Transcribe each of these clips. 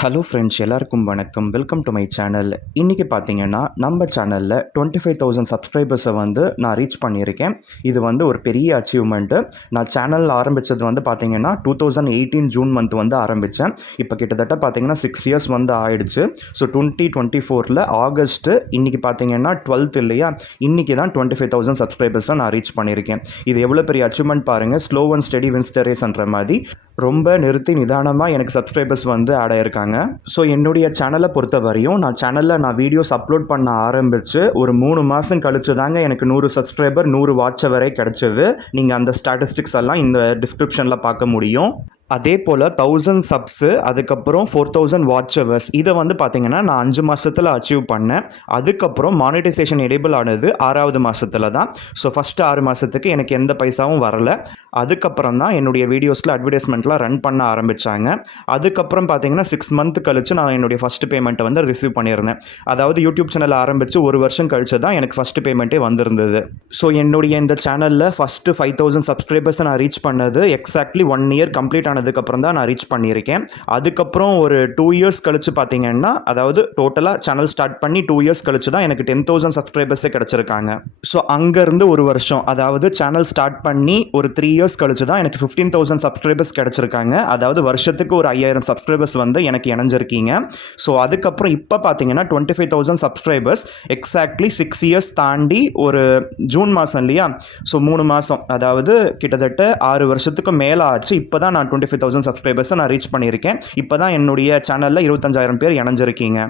Hello friends, எல்லாருக்கும் வணக்கம். Welcome to my channel. இன்றைக்கி பார்த்தீங்கன்னா நம்ம சேனலில் 25,000 சப்ஸ்கிரைபர்ஸை நான் ரீச் பண்ணியிருக்கேன். இது ஒரு பெரிய அச்சீவ்மெண்ட்டு. நான் சேனல் ஆரம்பித்தது பார்த்தீங்கன்னா 2018 ஜூன் மந்த் ஆரம்பித்தேன். இப்போ கிட்டத்தட்ட பார்த்தீங்கன்னா 6 இயர்ஸ் ஆயிடுச்சு. ஸோ 2024 ஆகஸ்ட்டு இன்றைக்கி பார்த்தீங்கன்னா 12th இல்லையா, இன்றைக்கி தான் 25,000 சப்ஸ்கிரைபர்ஸை நான் ரீச் பண்ணியிருக்கேன். இது எவ்வளோ பெரிய அச்சீவ்மெண்ட் பாருங்கள். Slow and steady wins the ரேஸ்ன்ற மாதிரி ரொம்ப நிறுத்தி நிதானமாக எனக்கு சப்ஸ்கிரைபர்ஸ் ஆட் ஆயிருக்காங்க. ஸோ என்னுடைய சேனலை பொறுத்த வரையும் நான் சேனலில் வீடியோஸ் அப்லோட் பண்ண ஆரம்பித்து ஒரு 3 மாதம் கழிச்சு தாங்க எனக்கு 100 சப்ஸ்கிரைபர் 100 வாட்ச் வரை கிடச்சிது. நீங்கள் அந்த ஸ்டாட்டிஸ்டிக்ஸ் எல்லாம் இந்த டிஸ்கிரிப்ஷனில் பார்க்க முடியும். அதே போல் 1000 சப்ஸு, அதுக்கப்புறம் 4000 வாட்ச் ஹவர்ஸ், இதை பார்த்தீங்கன்னா நான் 5 மாதத்தில் அச்சீவ் பண்ணேன். அதுக்கப்புறம் மானிட்டைசேஷன் எனேபிள் ஆனது 6வது மாதத்தில் தான். ஸோ ஃபஸ்ட்டு 6 மாதத்துக்கு எனக்கு எந்த பைசாவும் வரலை. அதுக்கப்புறம் தான் என்னுடைய வீடியோஸில் அட்வர்டைஸ்மெண்ட்லாம் ரன் பண்ண ஆரம்பித்தாங்க. அதுக்கப்புறம் பார்த்தீங்கன்னா 6 மந்த் கழித்து நான் என்னுடைய ஃபஸ்ட்டு பேமெண்ட்டை ரிசீவ் பண்ணியிருந்தேன். அதாவது யூடியூப் சேனல் ஆரம்பித்து 1 வருஷம் கழிச்சு தான் எனக்கு ஃபஸ்ட்டு பேமெண்ட்டே வந்திருந்தது. ஸோ என்னுடைய இந்த சேனலில் ஃபஸ்ட்டு 5000 சப்ஸ்கிரைபர்ஸை நான் ரீச் பண்ணது எக்ஸாக்ட்லி 1 இயர் கம்ப்ளீட் ஆனதுக்கப்புறம் தான் நான் ரீச் பண்ணியிருக்கேன். அதுக்கப்புறம் ஒரு 2 இயர்ஸ் கழிச்சு பார்த்தீங்கன்னா, அதாவது டோட்டலாக சேனல் ஸ்டார்ட் பண்ணி 2 இயர்ஸ் கழிச்சு தான் எனக்கு 10,000 சப்ஸ்கிரைபர்ஸே கிடச்சிருக்காங்க. ஸோ அங்கேருந்து ஒரு வருஷம், அதாவது சேனல் ஸ்டார்ட் பண்ணி ஒரு 3 இயர்ஸ் கழிச்சு தான் எனக்கு 15,000 சப்ஸ்கிரைபர்ஸ் கிடச்சிருக்காங்க. அதாவது வருஷத்துக்கு ஒரு 5000 சப்ஸ்கிரைபர்ஸ் எனக்கு இணைஞ்சிருக்கீங்க. ஸோ அதுக்கப்புறம் இப்போ பார்த்தீங்கன்னா 25,000 சப்ஸ்கிரைபர்ஸ் எக்ஸாக்ட்லி 6 இயர்ஸ் தாண்டி ஒரு ஜூன் மாதம் இல்லையா, ஸோ 3 மாதம், அதாவது கிட்டத்தட்ட 6 வருஷத்துக்கு மேலே ஆச்சு. இப்போ தான் நான் 25,000 சப்ஸ்கிரைபர்ஸை நான் ரீச் பண்ணியிருக்கேன். இப்போ தான் என்னுடைய சேனலில் 25,000 பேர் இணைஞ்சிருக்கீங்க.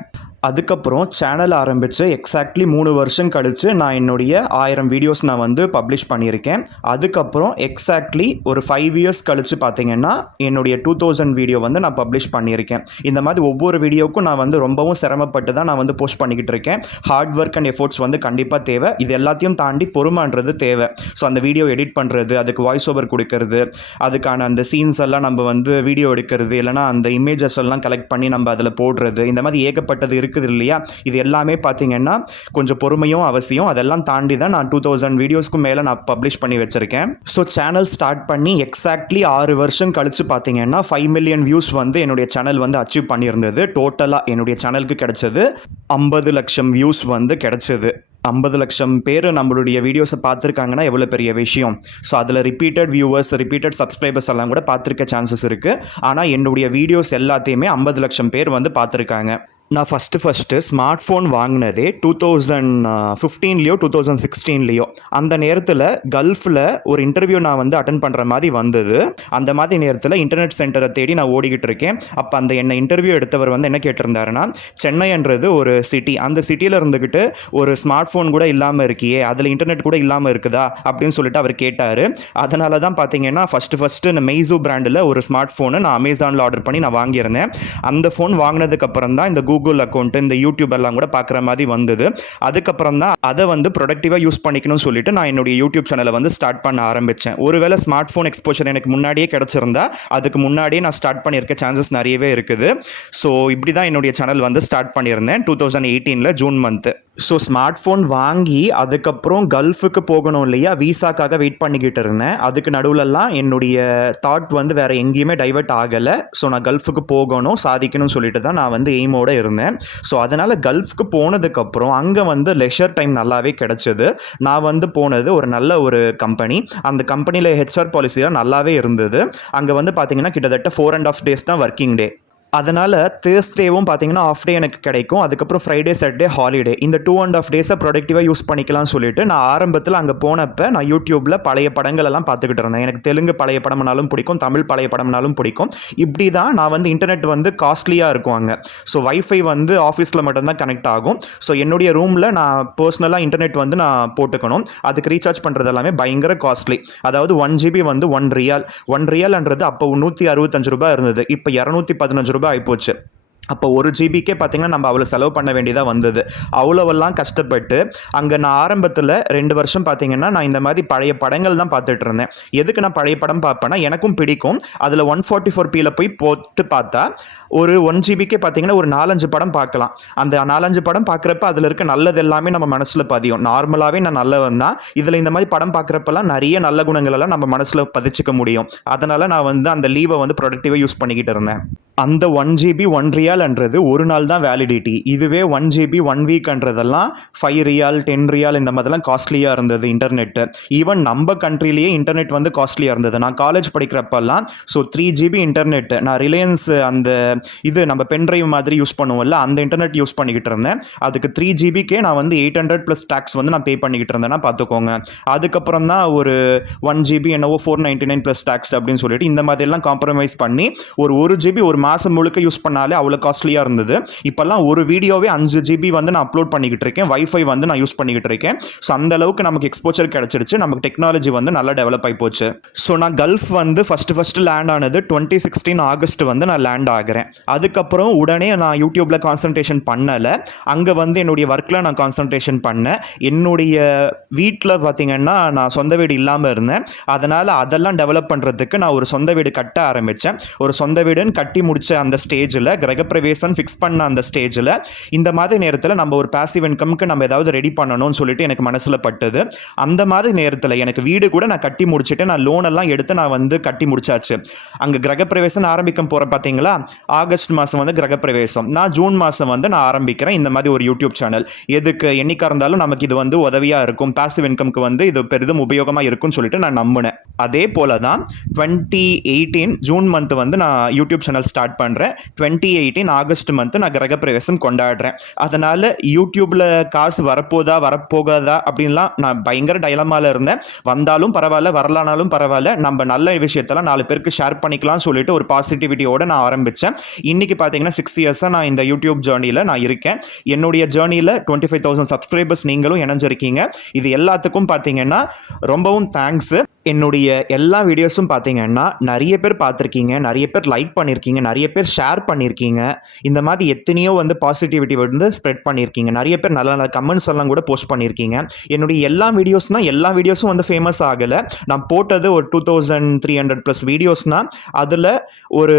அதுக்கப்புறம் சேனல் ஆரம்பித்து எக்ஸாக்ட்லி 3 வருஷம் கழித்து நான் என்னுடைய 1000 வீடியோஸ் நான் பப்ளிஷ் பண்ணியிருக்கேன். அதுக்கப்புறம் எக்ஸாக்ட்லி ஒரு 5 இயர்ஸ் கழித்து பார்த்தீங்கன்னா என்னுடைய 2000 வீடியோ நான் பப்ளிஷ் பண்ணியிருக்கேன். இந்த மாதிரி ஒவ்வொரு வீடியோவுக்கும் நான் ரொம்பவும் சிரமப்பட்டு தான் நான் போஸ்ட் பண்ணிக்கிட்டு இருக்கேன். ஹார்ட் ஒர்க் அண்ட் எஃபோர்ட்ஸ் கண்டிப்பாக தேவை. இது எல்லாத்தையும் தாண்டி பொறுமைன்றது தேவை. ஸோ அந்த வீடியோ எடிட் பண்ணுறது, அதுக்கு வாய்ஸ் ஓவர் கொடுக்கறது, அதுக்கான அந்த சீன்ஸ் எல்லாம் நம்ம வீடியோ எடுக்கிறது, இல்லைனா அந்த இமேஜஸ் எல்லாம் கலெக்ட் பண்ணி நம்ம அதில் போடுறது, இந்த மாதிரி ஏகப்பட்டது இருக்குது இல்லையா. இது எல்லாமே பார்த்தீங்கன்னா கொஞ்சம் பொறுமையும் அவசியம். அதெல்லாம் தாண்டி தான் நான் 2000 வீடியோஸ்க்கு மேலே நான் பப்ளிஷ் பண்ணி வச்சிருக்கேன். ஸோ சேனல் ஸ்டார்ட் பண்ணி எக்ஸாக்ட்லி 6 வருஷம் கழிச்சு பார்த்தீங்கன்னா 5 மில்லியன் வியூஸ் என்னுடைய சேனல் அச்சீவ் பண்ணியிருந்தது. டோட்டலாக என்னுடைய சேனலுக்கு கிடைச்சது 50 லட்சம் வியூஸ் கிடைச்சது. 50 லட்சம் பேர் நம்மளுடைய வீடியோஸை பார்த்துருக்காங்கன்னா எவ்வளோ பெரிய விஷயம். ஸோ அதில் ரிப்பீட்டட் வியூவர்ஸ், ரிப்பீட்டட் சப்ஸ்கிரைபர்ஸ் எல்லாம் கூட பார்த்துருக்க சான்சஸ் இருக்குது. ஆனால் என்னுடைய வீடியோஸ் எல்லாத்தையுமே 50 லட்சம் பேர் பார்த்துருக்காங்க. நான் ஃபஸ்ட்டு ஸ்மார்ட் ஃபோன் வாங்கினதே 2015லையோ 2016லையோ. அந்த நேரத்தில் கல்ஃபில் ஒரு இன்டர்வியூ நான் அட்டன் பண்ணுற மாதிரி வந்தது. அந்த மாதிரி நேரத்தில் இன்டர்நெட் சென்டரை தேடி நான் ஓடிக்கிட்டு இருக்கேன். அப்போ அந்த என்னை இன்டர்வியூ எடுத்தவர் என்ன கேட்டிருந்தாருன்னா, சென்னைன்றது ஒரு சிட்டி, அந்த சிட்டியில் இருந்துக்கிட்டு ஒரு ஸ்மார்ட் ஃபோன் கூட இல்லாமல் இருக்கியே, அதில் இன்டர்நெட் கூட இல்லாமல் இருக்குதா அப்படின்னு சொல்லிட்டு அவர் கேட்டார். அதனால தான் பார்த்தீங்கன்னா ஃபஸ்ட்டு இந்த மெய்ஸோ பிராண்டில் ஒரு ஸ்மார்ட் ஃபோனை நான் அமேசானில் ஆர்டர் பண்ணி நான் வாங்கியிருந்தேன். அந்த ஃபோன் வாங்கினதுக்கப்புறம் தான் இந்த கூகுள் அக்கௌண்ட், இந்த யூடியூப் எல்லாம் கூட பார்க்குற மாதிரி வந்தது. அதுக்கப்புறம் தான் அதை ப்ரொடக்டிவாக யூஸ் பண்ணிக்கணும்னு சொல்லிட்டு நான் என்னுடைய யூடியூப் சேனலை ஸ்டார்ட் பண்ண ஆரம்பித்தேன். ஒருவேளை ஸ்மார்ட் ஃபோன் எக்ஸ்போஷர் எனக்கு முன்னாடியே கிடச்சிருந்தா அதுக்கு முன்னாடியே நான் ஸ்டார்ட் பண்ணியிருக்க சான்சஸ் நிறையவே இருக்குது. ஸோ இப்படி தான் என்னுடைய சேனல் ஸ்டார்ட் பண்ணியிருந்தேன் 2018 June month. So smart phone வாங்கி அதுக்கப்புறம் கல்ஃபுக்கு போகணும் இல்லையா, வீசாக்காக வெயிட் பண்ணிக்கிட்டு இருந்தேன். அதுக்கு நடுவிலலாம் என்னுடைய தாட் வேறு எங்கேயுமே டைவர்ட் ஆகலை. ஸோ நான் கல்ஃபுக்கு போகணும், சாதிக்கணும்னு சொல்லிட்டு தான் நான் எய்மோடு இருந்தேன். ஸோ அதனால் கல்ஃப்க்கு போனதுக்கப்புறம் அங்கே லெஷர் டைம் நல்லாவே கிடச்சிது. நான் போனது ஒரு நல்ல ஒரு கம்பெனி. அந்த கம்பெனியில் ஹெச்ஆர் பாலிசியாக நல்லாவே இருந்தது. அங்கே பார்த்தீங்கன்னா கிட்டத்தட்ட 4.5 days தான் ஒர்க்கிங் டே. அதனால் தேர்ஸ்டேவும் பார்த்தீங்கன்னா ஆஃப் டே எனக்கு கிடைக்கும். அதுக்கப்புறம் ஃப்ரைடே சாட்டர்டே ஹாலிடே. இந்த 2.5 days ப்ரொடக்டிவாக யூஸ் பண்ணிக்கலாம்னு சொல்லிட்டு நான் ஆரம்பத்தில் அங்கே போனப்போ நான் யூடியூப்பில் பழைய படங்கள் எல்லாம் பார்த்துக்கிட்டு இருந்தேன். எனக்கு தெலுங்கு பழைய படம்னாலும் பிடிக்கும், தமிழ் பழைய படம்னாலும் பிடிக்கும். இப்படி தான் நான் இன்டர்நெட் காஸ்ட்லியாக இருக்கும் அங்கே. ஸோ வைஃபை ஆஃபீஸில் மட்டும்தான் கனெக்ட் ஆகும். ஸோ என்னுடைய ரூமில் நான் பர்சனலாக இன்டர்நெட் நான் போட்டுக்கணும். அதுக்கு ரீசார்ஜ் பண்ணுறது எல்லாமே பயங்கர காஸ்ட்லி. அதாவது 1 GB 1 ரியால். 1 ரியால்ன்றது அப்போ 165 ரூபாய் இருந்தது. இப்போ 215 ரூபாய் ஆகிப்போச்சு. அப்போ 1 GBக்கே பார்த்தீங்கன்னா நம்ம அவ்வளோ செலவு பண்ண வேண்டியதாக வந்தது. அவ்வளோவெல்லாம் கஷ்டப்பட்டு அங்கே நான் ஆரம்பத்தில் 2 வருஷம் பார்த்தீங்கன்னா நான் இந்த மாதிரி பழைய படங்கள் தான் பார்த்துட்டு இருந்தேன். எதுக்கு நான் பழைய படம் பார்ப்பேன்னா, எனக்கும் பிடிக்கும். அதில் 144pல போய் போட்டு பார்த்தா ஒரு 1 ஜிபிக்கே பார்த்தீங்கன்னா ஒரு 4-5 படம் பார்க்கலாம். அந்த 4-5 படம் பார்க்குறப்ப அதில இருக்க நல்லது எல்லாமே நம்ம மனசுல பதியும். நார்மலாவே நான் நல்லவன் தான். இதில இந்த மாரி படம் பார்க்குறப்பலாம் நெறைய நல்ல குணங்கள் எல்லாம் நம்ம மனசுல பதிச்சுக்க முடியும். அதனால நான் வந்து அந்த லீவ வந்து ப்ரொடக்டிவா யூஸ் பண்ணிக்கிட்டு இருந்தேன். அந்த 1 ஜிபி 1 ரியால்ன்றது ஒரு நாள் தான் வேலிடிட்டி. இதுவே 1 ஜிபி 1 வீக்ன்றதெல்லாம் 5 ரியால், 10 ரியால் இந்த மாதிரிலாம் காஸ்ட்லியா இருந்தது இன்டர்நெட்டு. ஈவன் நம்ம கண்ட்ரிலேயே இன்டர்நெட் வந்து காஸ்ட்லியா இருந்தது. நான் காலேஜ் படிக்கிறப்பலாம் 3 ஜிபி இன்டர்நெட் நான் ரிலையன்ஸ் அந்த இது நம்ம பென் டிரைவ் மாதிரி யூஸ் பண்ணுவோம்ல, அந்த இன்டர்நெட் யூஸ் பண்ணிக்கிட்டு இருந்தேன். அதுக்கு 3 ஜிபிக்கே நான் வந்து 800+ டாக்ஸ் வந்து நான் பே பண்ணிக்கிட்டு இருந்தேன்னா பார்த்துக்கோங்க. அதுக்கப்புறம் தான் ஒரு 1 ஜிபி என்னவோ 499+ டாக்ஸ் அப்படின்னு சொல்லிட்டு இந்த மாதிரிலாம் காம்ப்ரமைஸ் பண்ணி ஒரு 1 ஜிபி ஒரு மாதம் முழுக்க யூஸ் பண்ணாலே அவ்வளோ காஸ்ட்லியாக இருந்தது. இப்போல்லாம் ஒரு வீடியோவே 5 ஜிபி வந்து நான் அப்லோட் பண்ணிக்கிட்டு இருக்கேன். வைஃபை வந்து நான் யூஸ் பண்ணிக்கிட்டு இருக்கேன். ஸோ அந்த அளவுக்கு நமக்கு எக்ஸ்போச்சர் கிடச்சிருச்சு. நமக்கு டெக்னாலஜி வந்து நல்லா டெவலப் ஆகி போச்சு. ஸோ நான் கல்ஃப் வந்து ஃபஸ்ட்டு லேண்ட் ஆனது 2016 ஆகஸ்ட் வந்து நான் லேண்ட் ஆகிறேன். அதுக்கப்புறம் உடனே நான் யூடியூப்பில் கான்சன்ட்ரேஷன் பண்ணலை. அங்கே வந்து என்னுடைய ஒர்க்கில் நான் கான்சன்ட்ரேஷன் பண்ணேன். என்னுடைய வீட்டில் பார்த்தீங்கன்னா நான் சொந்த வீடு இல்லாமல் இருந்தேன். அதனால் அதெல்லாம் டெவலப் பண்ணுறதுக்கு நான் ஒரு சொந்த வீடு கட்ட ஆரம்பித்தேன். ஒரு சொந்த வீடுன்னு கட்டி முடிச்ச அந்த ஸ்டேஜில் கிரகப்பிரவேசம் ஃபிக்ஸ் பண்ண அந்த ஸ்டேஜில் இந்த மாதிரி நேரத்தில் நம்ம ஒரு பாசிவ் இன்கம்க்கு நம்ம ஏதாவது ரெடி பண்ணணும்னு சொல்லிட்டு எனக்கு மனசில் பட்டது. அந்த மாதிரி நேரத்தில் எனக்கு வீடு கூட நான் கட்டி முடிச்சுட்டு நான் லோன் எல்லாம் எடுத்து நான் வந்து கட்டி முடிச்சாச்சு. அங்கே கிரகப்பிரவேசம் ஆரம்பிக்க போகிற பார்த்தீங்களா, ஆகஸ்ட் மாதம் வந்து கிரகப்பிரவேசம். நான் ஜூன் மாதம் வந்து நான் ஆரம்பிக்கிறேன் இந்த மாதிரி ஒரு யூடியூப் சேனல். எதுக்கு என்னைக்கா இருந்தாலும் நமக்கு இது வந்து உதவியாக இருக்கும், பாசிவ் இன்கம்க்கு வந்து இது பெரிதும் உபயோகமாக இருக்கும்னு சொல்லிட்டு நான் நம்பினேன். அதே போல தான் 2018 ஜூன் மந்த் வந்து நான் யூடியூப் சேனல் ஸ்டார்ட் பண்ணுறேன். 2018 ஆகஸ்ட் மந்த் நான் கிரகப்பிரவேசம் கொண்டாடுறேன். அதனால் யூடியூப்பில் காசு வரப்போகாதா அப்படின்லாம் நான் பயங்கர டைலமாவில் இருந்தேன். வந்தாலும் பரவாயில்ல, வரலானாலும் பரவாயில்ல, நம்ம நல்ல விஷயத்தெல்லாம் 4 பேருக்கு ஷேர் பண்ணிக்கலாம்னு சொல்லிட்டு ஒரு பாசிட்டிவிட்டியோடு நான் ஆரம்பித்தேன். இன்றைக்கி பார்த்தீங்கன்னா 6 இயர்ஸாக நான் இந்த யூடியூப் ஜேர்னியில் நான் இருக்கேன். என்னுடைய ஜேர்னியில் 25,000 சப்ஸ்கிரைபர்ஸ் நீங்களும் இணைஞ்சிருக்கீங்க. இது எல்லாத்துக்கும் பார்த்தீங்கன்னா ரொம்பவும் தேங்க்ஸு. என்னுடைய எல்லா வீடியோஸும் பார்த்தீங்கன்னா நிறைய பேர் பார்த்துருக்கீங்க, நிறைய பேர் லைக் பண்ணியிருக்கீங்க, நிறைய பேர் ஷேர் பண்ணியிருக்கீங்க. இந்த மாதிரி எத்தனையோ வந்து பாசிட்டிவிட்டி வந்து ஸ்ப்ரெட் பண்ணியிருக்கீங்க. நிறைய பேர் நல்ல நல்ல கமெண்ட்ஸ் எல்லாம் கூட போஸ்ட் பண்ணியிருக்கீங்க. என்னுடைய எல்லா வீடியோஸும் வந்து ஃபேமஸ் ஆகலை. நான் போட்டது ஒரு 2300+ வீடியோஸ்னால் அதில் ஒரு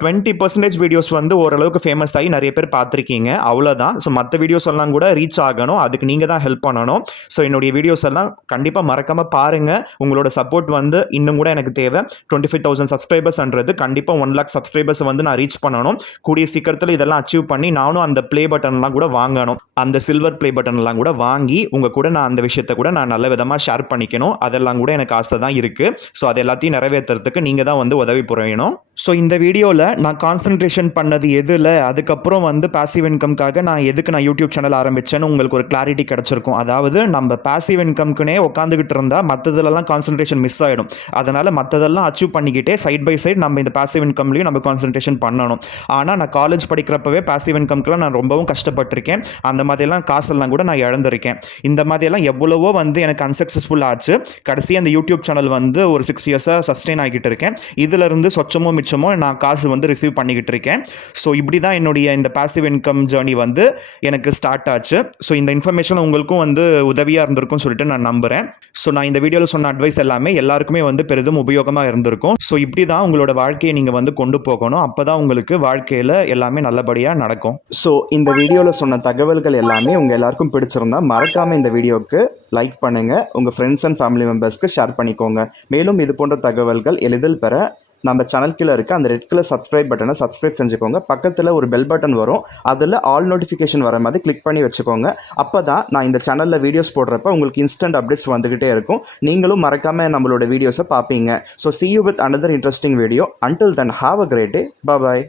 20% வீடியோஸ் வந்து ஓரளவுக்கு ஃபேமஸ் ஆகி நிறைய பேர் பார்த்துருக்கீங்க, அவ்வளோதான். ஸோ மற்ற வீடியோஸ் எல்லாம் கூட ரீச் ஆகணும், அதுக்கு நீங்கள் தான் ஹெல்ப் பண்ணணும். ஸோ என்னுடைய வீடியோஸ் எல்லாம் கண்டிப்பாக மறக்காமல் பாருங்கள். உங்களோட சப்போர்ட் வந்து இன்னும் கூட எனக்கு தேவை. 25,000 சப்ஸ்கிரைபர்ஸ்ன்றது கண்டிப்பாக 1 lakh சப்ஸ்கிரைபர்ஸ் வந்து நான் ரீச் பண்ணணும். கூடிய சீக்கிரத்தில் இதெல்லாம் அச்சீவ் பண்ணி நானும் அந்த ப்ளே பட்டன்லாம் கூட வாங்கணும். அந்த சில்வர் ப்ளே பட்டன்லாம் கூட வாங்கி உங்கள் கூட நான் அந்த விஷயத்தை கூட நான் நல்ல விதமாக ஷேர் பண்ணிக்கணும். அதெல்லாம் கூட எனக்கு ஆசை தான் இருக்குது. ஸோ அது எல்லாத்தையும் நிறைவேற்றுறதுக்கு நீங்கள் தான் வந்து உதவி புரியணும். ஸோ இந்த வீடியோவில் நான் கான்சன்ட்ரேஷன் பண்ணது எதில், அதுக்கப்புறம் வந்து பாசிவ் இன்கம்காக நான் எதுக்கு நான் யூடியூப் சேனல் ஆரம்பித்தேன்னு உங்களுக்கு ஒரு கிளாரிட்டி கிடச்சிருக்கும். அதாவது நம்ம பாசிவ் இன்கம்க்குனே உட்காந்துக்கிட்டு இருந்தால் மற்றதுலலாம் கான்சன்ட்ரேஷன் மிஸ் ஆகிடும். அதனால் மற்றதெல்லாம் அச்சீவ் பண்ணிக்கிட்டே சைட் பை சைட் நம்ம இந்த பாசிவ் இன்கம்லையும் நம்ம கான்சன்ட்ரேஷன் பண்ணணும். ஆனால் நான் காலேஜ் படிக்கிறப்பவே பாசிவ் இன்கம்க்குலாம் நான் ரொம்பவும் கஷ்டப்பட்டிருக்கேன். அந்த மாதிரிலாம் காசெல்லாம் கூட நான் இழந்திருக்கேன். இந்த மாதிரியெல்லாம் எவ்வளவோ வந்து எனக்கு அன்சக்ஸஸ்ஃபுல் ஆச்சு. கடைசி அந்த யூடியூப் சேனல் வந்து ஒரு 6 இயர்ஸாக சஸ்டெயின் ஆகிட்டு இருக்கேன். இதிலிருந்து சொச்சமோ மிச்சமோ நான் காசு வந்து ரிசீவ் பண்ணிக்கிட்டு இருக்கேன். ஸோ இப்படி தான் என்னுடைய இந்த பாசிவ் இன்கம் ஜேர்னி வந்து எனக்கு ஸ்டார்ட் ஆச்சு. ஸோ இந்த இன்ஃபர்மேஷன் உங்களுக்கும் வந்து உதவியாக இருந்திருக்கும்னு சொல்லிட்டு நான் நம்புகிறேன். ஸோ நான் இந்த வீடியோவில் சொன்ன அட்வைஸ் எல்லாமே எல்லாருக்குமே வந்து பெரிதும் உபயோகமாக இருந்திருக்கும். ஸோ இப்படி தான் உங்களோட வாழ்க்கையை நீங்கள் வந்து கொண்டு போகணும். அப்போ தான் உங்களுக்கு வாழ்க்கையில் எல்லாமே நல்லபடியாக நடக்கும். ஸோ இந்த வீடியோவில் சொன்ன தகவல்கள் எல்லாமே உங்கள் எல்லாருக்கும் பிடிச்சிருந்தா மறக்காமல் இந்த வீடியோவுக்கு லைக் பண்ணுங்கள், உங்கள் ஃப்ரெண்ட்ஸ் அண்ட் ஃபேமிலி மெம்பர்ஸ்க்கு ஷேர் பண்ணிக்கோங்க. மேலும் இது போன்ற தகவல்கள் எளிதில் பெற நம்ம சேனல் கீழே இருக்க அந்த ரெட் கலர் சப்ஸ்கிரைப் பட்டனை சப்ஸ்கிரைப் செஞ்சுக்கோங்க. பக்கத்தில் ஒரு பெல் பட்டன் வரும், அதில் ஆல் நோட்டிஃபிகேஷன் வர மாதிரி கிளிக் பண்ணி வச்சுக்கோங்க. அப்போ தான் நான் இந்த சேனலில் வீடியோஸ் போடுறப்ப உங்களுக்கு இன்ஸ்டன்ட் அப்டேட்ஸ் வந்துக்கிட்டே இருக்கும். நீங்களும் மறக்காமல் நம்மளோட வீடியோஸை பார்ப்பீங்க. So see you with another interesting video. Until then, have a great day. Bye bye.